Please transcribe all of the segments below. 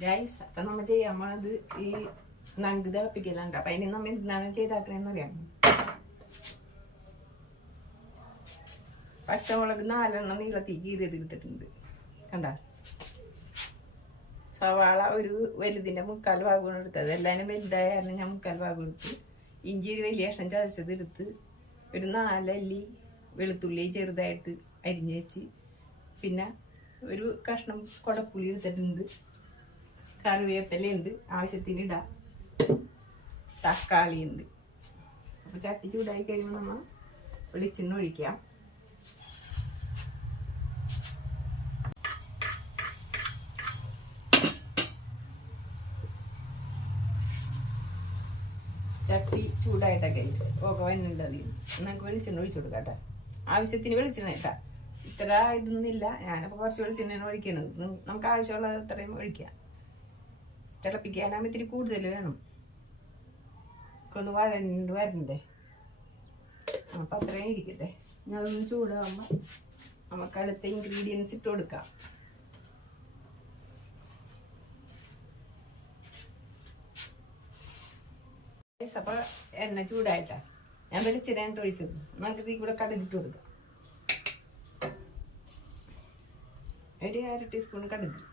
Guys അപ്പൊ നമ്മൾ ചെയ്യാൻ പോണത് ഈ നങ്ക് തിളപ്പിക്കലുണ്ട് അപ്പൊ അതിന് നമ്മ എന്താണ് ചെയ്താക്കണെന്ന് അറിയാം. പച്ചമുളക് നാലെണ്ണം നീളത്തി ഇട്ടിട്ടുണ്ട് കണ്ട? സവാള ഒരു വലുതിന്റെ മുക്കാൽ ഭാഗമാണ് എടുത്തത്. എല്ലാവരും വലുതായ കാരണം ഞാൻ മുക്കാൽ ഭാഗം എടുത്ത്. ഇഞ്ചി ഒരു വലിയ കഷ്ണം ചതച്ചത് എടുത്ത് ഒരു നാലല്ലി വെളുത്തുള്ളി ചെറുതായിട്ട് അരിഞ്ഞ് വെച്ച്. പിന്നെ ഒരു കഷ്ണം കുടപ്പുളി എടുത്തിട്ടുണ്ട്. കറിവേപ്പിലയുണ്ട് ആവശ്യത്തിന് ഇടാം. തക്കാളി ഉണ്ട് അപ്പോൾ ചട്ടി ചൂടായി കഴിയുമ്പോൾ നമ്മൾ വെളിച്ചെണ്ണ ഒഴിക്കാം ചട്ടി ചൂടായിട്ടൊക്കെ പോക വന്നുണ്ട് അതിൽ നമുക്ക് വെളിച്ചെണ്ണ ഒഴിച്ചു കൊടുക്കാം ആവശ്യത്തിന് വെളിച്ചെണ്ണ ഇട്ടാ. ഇത്ര ഇതൊന്നുമില്ല ഞാനപ്പോൾ കുറച്ച് വെളിച്ചെണ്ണയാണ് ഒഴിക്കണത്. നമുക്ക് ആവശ്യമുള്ളത് അത്രയും ഒഴിക്കാം. തിളപ്പിക്കാനാകുമ്പോൾ ഇത്തിരി കൂടുതൽ വേണം. ഒന്ന് വഴണ്ട് വരണ്ടേ? അപ്പം അത്രയും ഇരിക്കട്ടെ. ഞാൻ ഒന്ന് ചൂടാകുമ്പോൾ നമുക്ക് അടുത്ത ഇൻഗ്രീഡിയൻസ് ഇട്ട് കൊടുക്കാം. അപ്പം എണ്ണ ചൂടായിട്ടാ. ഞാൻ വെളിച്ചെണ്ണ ഒഴിച്ചത്. നമുക്ക് ഇതിൽ കൂടെ കടുകിട്ട് കൊടുക്കാം. ഒരു അര ടീസ്പൂൺ കടുക്.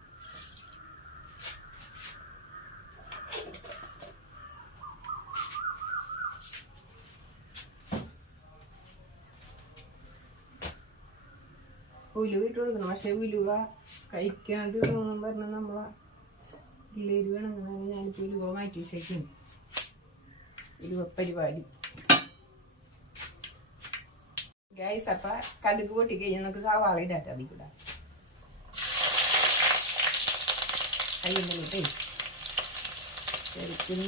ഉലുവ ഇട്ട് കൊടുക്കണം. പക്ഷെ ഉലുവ കഴിക്കാണ്ട് തോന്നും പറഞ്ഞാൽ നമ്മളെ പിള്ളേര് വേണമെന്നാണ് ഞാനിപ്പോൾ ഉലുവ മാറ്റി വെച്ചേക്കുന്നു. ഉലുവ പരിപാടി. ഗൈസ് അപ്പം കടുക് പൊട്ടി കഴിഞ്ഞാൽ നമുക്ക് സവാള ഇടാത്ത അതിൽ കൂടെ ശരിക്കും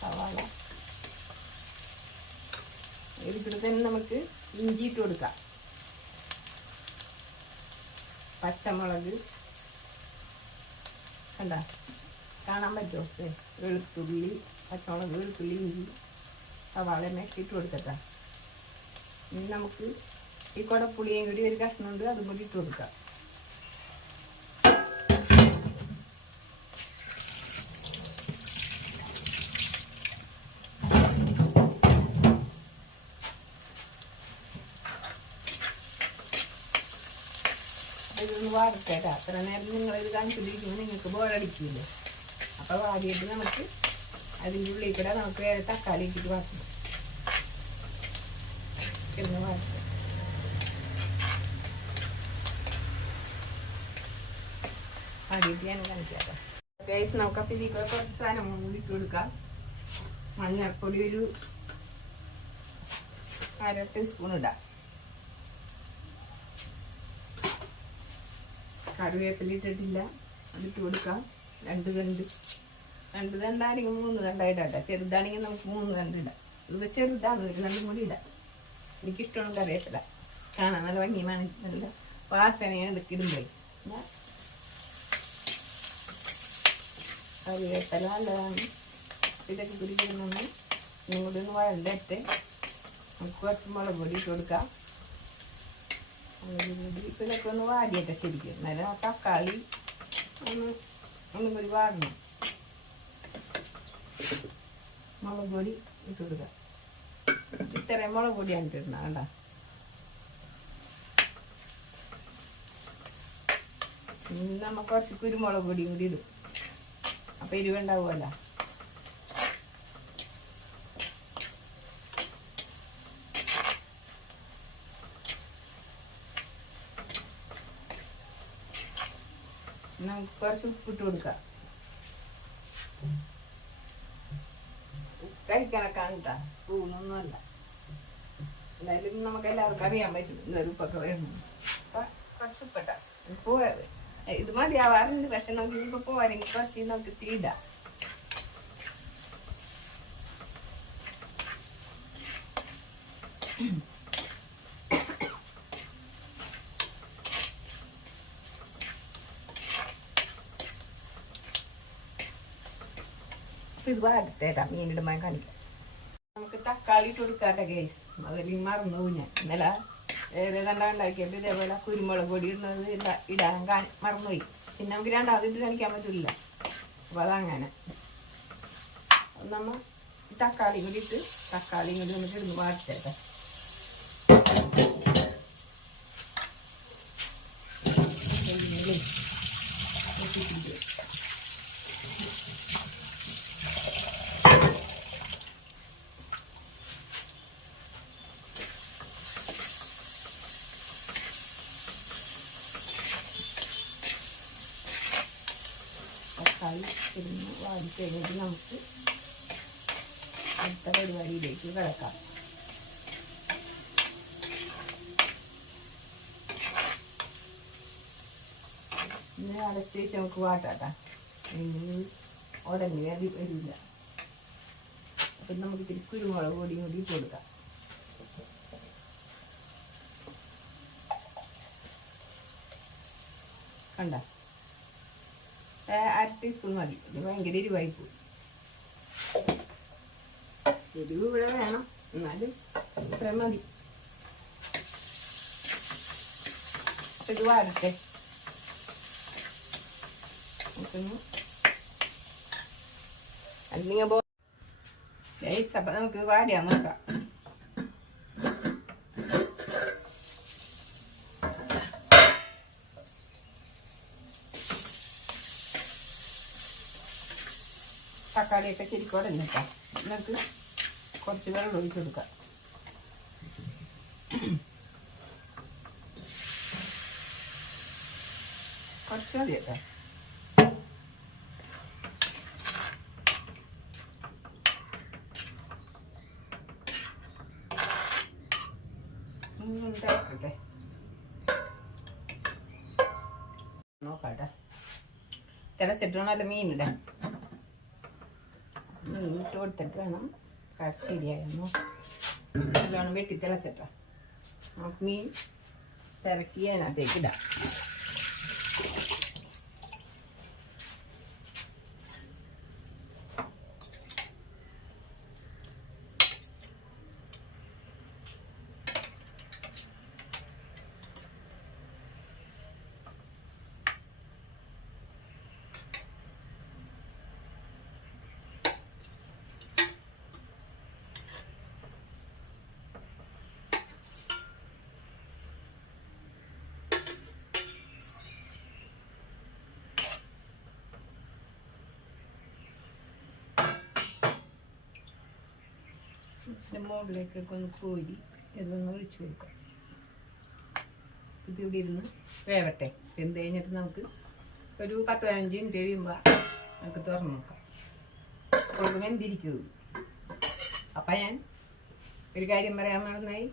സവാള ഇതിൽ തന്നെ നമുക്ക് ഇഞ്ചി ഇട്ട് കൊടുക്കാം. പച്ചമുളക്. കണ്ട? കാണാൻ പറ്റുമോ? വെളുത്തുള്ളി പച്ചമുളക് വെളുത്തുള്ളി ഇഞ്ചി. സവാള ഇട്ട് കൊടുക്കട്ടെ. ഇനി നമുക്ക് ഈ കുടപ്പുളിയും കൂടി ഒരു കഷ്ണമുണ്ട് അതും കൂടി ഇട്ട് കൊടുക്കാം. ഇതൊന്ന് വാർത്തേട്ടാ അത്ര നേരം നിങ്ങൾ ഇത് കാണിച്ചിരിക്കുമ്പോൾ നിങ്ങൾക്ക് ബോറടിക്കില്ലേ അപ്പോൾ വാടിയിട്ട് നമുക്ക് അതിന്റെ ഉള്ളിൽ കൂടെ നമുക്ക് വേറെ തക്കാളി ഇട്ടിട്ട് വാട്ടണം വാടിയിട്ട് ഞാൻ ഇട്ട് മഞ്ഞൾപ്പൊടി ഒരു അര ടീസ്പൂൺ ഇടാം. കറിവേപ്പില ഇട്ടിട്ടില്ല. അതിട്ട് കൊടുക്കാം. രണ്ട് തണ്ട് രണ്ട് തണ്ടാണെങ്കിൽ മൂന്ന് തണ്ടായിട്ടാ ചെറുതാണെങ്കിൽ നമുക്ക് മൂന്ന് തണ്ട് ഇടാം. ഇത് ചെറുതാണ്. ഒരു തണ്ടും കൂടി ഇടാം. എനിക്കിഷ്ടമാണ് കറിവേപ്പില. കാണാൻ നല്ല ഭംഗിയാണ് നല്ല വാസനയാണ് ഇതൊക്കെ ഇടുമ്പോഴേ. കറിവേപ്പില നല്ലതാണ്. ഇതൊക്കെ കുടിക്കുന്നു കൂടി ഒന്ന് വഴണ്ടിട്ട്. നമുക്ക് കുറച്ച് മുളക് പൊടി ഇട്ട് കൊടുക്കാം. ഇതൊക്കെ ഒന്ന് വാടിയൊക്കെ ശരിക്കും. അന്നേരം തക്കാളി ഒന്ന് ഒന്നും കൂടി വാടണം. മുളക് പൊടി ഇട്ട് ഇത്രയും മുളക് പൊടിയാണ് കുറച്ച് കുരുമുളക് പൊടിയും കൂടി ഇടും. അപ്പം എരിവുണ്ടാവുമല്ലോ നമുക്ക് കുറച്ച് ഉപ്പിട്ട് കൊടുക്കാം. കഴിക്കാനൊക്കെ കേട്ടോ സ്പൂണൊന്നുമല്ല എന്തായാലും നമുക്ക് എല്ലാവർക്കും അറിയാൻ പറ്റും ഇന്നൊരു ഉപ്പൊക്കെ വരുന്നു അപ്പൊ കുറച്ച് ഉപ്പിട്ട. ഇപ്പോ ഇത് മതിയാവാറുണ്ട്. പക്ഷെ നമുക്ക് ഇനിയിപ്പോ പോവാനെങ്കിൽ കുറച്ച് നമുക്ക് തീടാം ഇത് വാടത്തേട്ടാ മീനിടുമ്പോൾ കാണിക്കാം. നമുക്ക് തക്കാളി ഇട്ട് കൊടുക്കാട്ടെ ഗേസ് അതിൽ മറന്നു ഞാൻ. ഇന്നലെ ഏതാണ്ടാ ഉണ്ടാക്കിയത് ഇതേപോലെ കുരുമുളക് പൊടി ഇടുന്നത് ഇടാൻ മറന്നുപോയി പിന്നെ നമുക്ക് രണ്ടാമത് ഇട്ട് കാണിക്കാൻ പറ്റില്ല അപ്പോൾ അതങ്ങനെ. നമ്മൾ തക്കാളി കൂടി ഇട്ട് തക്കാളി കൂടി നമുക്ക് ഇടുന്ന് വാടിച്ചേട്ടെ ഇതിൽ ഇട്ടിട്ട് തക്കാളി ഇരുന്ന് വാടിക്കഴിഞ്ഞിട്ട് നമുക്ക് അടുത്ത പരിപാടിയിലേക്ക് കിടക്കാം. ഇന്ന് അടച്ച് വെച്ച് നമുക്ക് വാട്ടാട്ടാ. ഉടനെ അത് വരില്ല. അപ്പം നമുക്ക് ഇത്തിരി കുരുമുളക് പൊടിയും കൂടി കൊടുക്കാം. കണ്ട? അര ടീസ്പൂൺ മതി. ഇത് ഭയങ്കര എരിവായി പോകും എരിവ് ഇവിടെ വേണം. എന്നാലും ഇത്രയും മതി. ഇത് നമുക്കൊന്ന് അല്ലെങ്കിൽ നമുക്ക് വാടിയാ നോക്കാം. തക്കാളിയൊക്കെ ശരിക്കോടെ ഉടഞ്ഞിട്ടാ എന്നിട്ട് കുറച്ച് വെള്ളം ഒഴിച്ചു കൊടുക്കാം. കുറച്ച് മതി കേട്ടോ. തിളക്കട്ടെ നോക്കാട്ടെ. തിളച്ചിട്ട് നല്ല ഇട്ട് കൊടുത്തിട്ട് വേണം ശരിയായിരുന്നു. നല്ലോണം വെട്ടി തിളച്ചിട്ടാ. നമുക്ക് മീൻ തിരക്കി ഇടാം. ഇതിന്റെ മുകളിലേക്കൊക്കെ ഒന്ന് കോരി ഇതൊന്ന് ഒഴിച്ചു കൊടുക്കാം. ഇത് ഇവിടെ ഇരുന്ന് വേവട്ടെ. വെന്ത് കഴിഞ്ഞിട്ട് നമുക്ക് ഒരു പത്ത് പതിനഞ്ച് മിനിറ്റ് കഴിയുമ്പോൾ നമുക്ക് തുറന്ന് നോക്കാം. അപ്പോൾ വെന്തിരിക്കൂ അപ്പം ഞാൻ ഒരു കാര്യം പറയാൻ മറന്നായി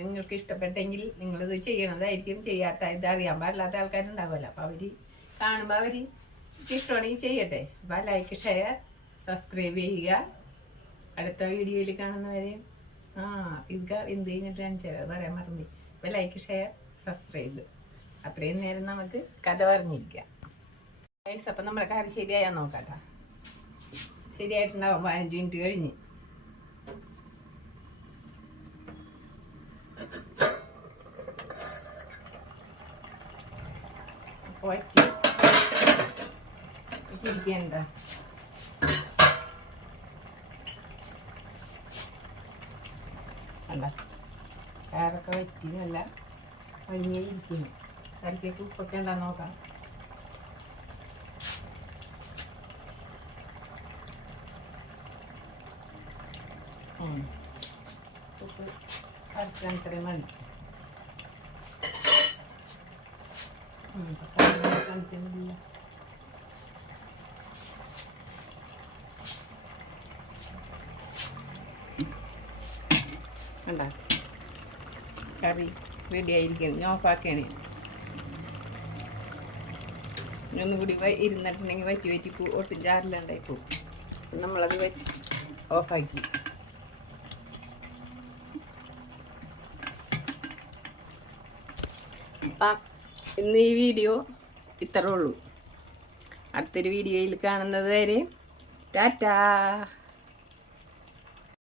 നിങ്ങൾക്ക് ഇഷ്ടപ്പെട്ടെങ്കിൽ നിങ്ങളിത് ചെയ്യണതായിരിക്കും. ചെയ്യാത്ത ഇത് അറിയാൻ പാടില്ലാത്ത ആൾക്കാരുണ്ടാവുമല്ലോ. അപ്പോൾ അവർ കാണുമ്പോൾ അവർ ഇഷ്ടമാണെങ്കിൽ ചെയ്യട്ടെ. അപ്പോൾ ലൈക്ക് ഷെയർ സബ്സ്ക്രൈബ് ചെയ്യുക. അടുത്ത വീഡിയോയിൽ കാണുന്നവരെ ആ ഇത് എന്ത് കഴിഞ്ഞിട്ടാണ് ചെയ്തത് പറയാൻ മറന്നു. അപ്പോൾ ലൈക്ക് ഷെയർ സബ്സ്ക്രൈബ് അത്രയും നേരം നമുക്ക് കഥ പറഞ്ഞിരിക്കാം. ഗൈസ് അപ്പം നമ്മുടെ കറി ശരിയായാൽ നോക്കാട്ടാ ശരിയായിട്ടുണ്ടാവും. പതിനഞ്ച് മിനിറ്റ് കഴിഞ്ഞ്. വറ്റി ഇരിക്കണ്ട. നല്ല പഴിഞ്ഞേ ഇരിക്കുന്നു കറിക്കേക്ക് ഉപ്പൊക്കെ ഉണ്ടോ നോക്കാം. ഉപ്പ് അരക്കാൻ ഇത്രയും മതി. ഉം, തക്കാളി കാണിച്ചിട്ടില്ല കണ്ട? കറി റെഡി ആയിരിക്കും ഞാൻ ഓഫാക്കുകയാണ് ഒന്നും കൂടി ഇരുന്നിട്ടുണ്ടെങ്കിൽ വറ്റി വറ്റി പോ ഒട്ടും ചാറില്ലാണ്ടായി പോകും നമ്മളത് വെച്ച് ഓഫാക്കി അപ്പം ഇന്ന് ഈ വീഡിയോ ഇത്രേ ഉള്ളൂ. അടുത്തൊരു വീഡിയോയിൽ കാണുന്നത് വരെ ടാറ്റാ!